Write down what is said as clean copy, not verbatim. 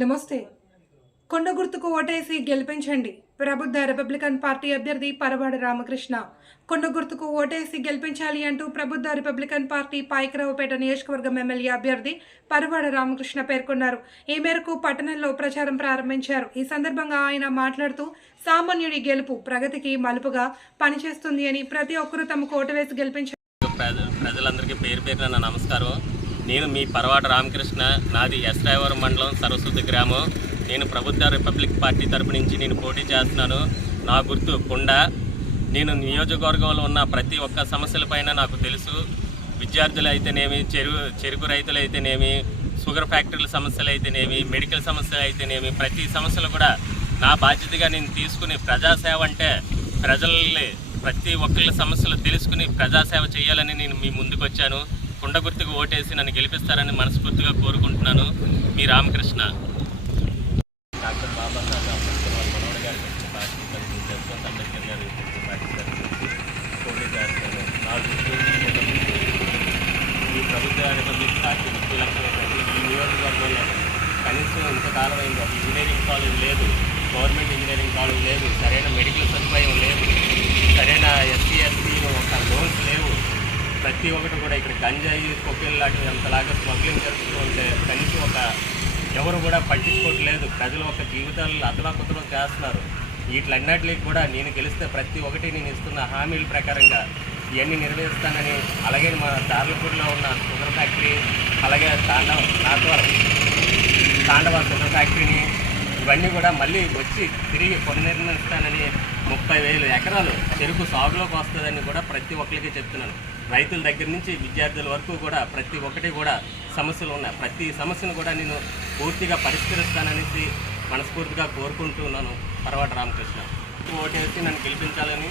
నమస్తే. కొండ గుర్తుకు ఓటేసి గెలిపించండి. ప్రబుద్ధ రిపబ్లికన్ పార్టీ అభ్యర్థి పరవాడ రామకృష్ణ. కొండ గుర్తుకు ఓటేసి గెలిపించాలి అంటూ ప్రబుద్ధ రిపబ్లికన్ పార్టీ పాయకరావుపేట నియోజకవర్గం ఎమ్మెల్యే అభ్యర్థి పరవాడ రామకృష్ణ పేర్కొన్నారు. ఈ మేరకు పట్టణంలో ప్రచారం ప్రారంభించారు. ఈ సందర్భంగా ఆయన మాట్లాడుతూ సామాన్యుడి గెలుపు ప్రగతికి మలుపుగా పనిచేస్తుంది అని ప్రతి ఒక్కరూ తమకు ఓటు వేసి గెలిపించారు. ప్రజలందరికీ పేరు పేరున నా నమస్కారం. నేను మీ పరవాడ రామకృష్ణ. నాది ఎస్రాయవరం మండలం సరస్వతి గ్రామం. నేను ప్రబుద్ధ రిపబ్లిక్ పార్టీ తరపు నుంచి నేను పోటీ చేస్తున్నాను. నా గుర్తు కుండ. నేను నియోజకవర్గంలో ఉన్న ప్రతి ఒక్క సమస్యలపైన నాకు తెలుసు. విద్యార్థులు అయితేనేమి, చెరుకు రైతులు అయితేనేమి, షుగర్ ఫ్యాక్టరీల సమస్యలు అయితేనేమి, మెడికల్ సమస్యలు అయితేనేమి, ప్రతి సమస్యలు కూడా నా బాధ్యతగా నేను తీసుకుని ప్రజాసేవ అంటే ప్రజల్ని ప్రతి ఒక్కళ్ళ సమస్యలు తెలుసుకుని ప్రజాసేవ చేయాలని నేను మీ ముందుకు వచ్చాను. కుండ గుర్తుకు ఓటేసి నన్ను గెలిపిస్తారని మనస్ఫూర్తిగా కోరుకుంటున్నాను. మీ రామకృష్ణ. డాక్టర్ బాబాసాహెబ్ అంబేద్కర్ వారి మనవడు గారి పార్టీ తరఫున జస్వంత్ అంబేద్కర్ గారి పార్టీ తరఫున పోటీ చేస్తాను. నా గుర్తు ఈ ప్రభుత్వ రిపబ్లిక్ పార్టీ ముఖ్య లక్ష్యం ఏంటంటే ఈ నియోజకవర్గంలో కనీసం ఇంతకాలం అయింది ఒక ఇంజనీరింగ్ కాలేజ్ లేదు, గవర్నమెంట్ ఇంజనీరింగ్ కాలేజ్ లేదు, సరైన మెడికల్ సదుపాయం లేదు, సరైన ఎస్సీ ఒక లోన్స్ లేవు. ప్రతి ఒక్కటి కూడా ఇక్కడ గంజాయి కొక్కెలు లాంటివి అంతలాగా స్మగ్లింగ్ జరుగుతూ ఉంటే కనీసం ఎవరు కూడా పట్టించుకోవట్లేదు. ప్రజలు ఒక జీవితాలను అతలాకుతలం చేస్తున్నారు. వీటిలన్నిటికి కూడా నేను గెలిస్తే ప్రతి ఒక్కటి నేను ఇస్తున్న హామీల ప్రకారంగా ఇవన్నీ నెరవేరుస్తానని, అలాగే మా దార్లపూర్లో ఉన్న షుగర్ ఫ్యాక్టరీ, అలాగే తాండవ షుగర్ ఫ్యాక్టరీని ఇవన్నీ కూడా మళ్ళీ వచ్చి తిరిగి పునర్నిర్మిస్తానని 30,000 ఎకరాలు చెరుకు సాగులోకి వస్తుందని కూడా ప్రతి ఒక్కరికి చెప్తున్నాను. రైతుల దగ్గర నుంచి విద్యార్థుల వరకు కూడా ప్రతి ఒక్కటి కూడా సమస్యలు ఉన్నాయి. ప్రతి సమస్యను కూడా నేను పూర్తిగా పరిష్కరిస్తాననేసి మనస్ఫూర్తిగా కోరుకుంటున్నాను. పరవాడ రామకృష్ణ. ఓటేసి నన్ను గెలిపించాలని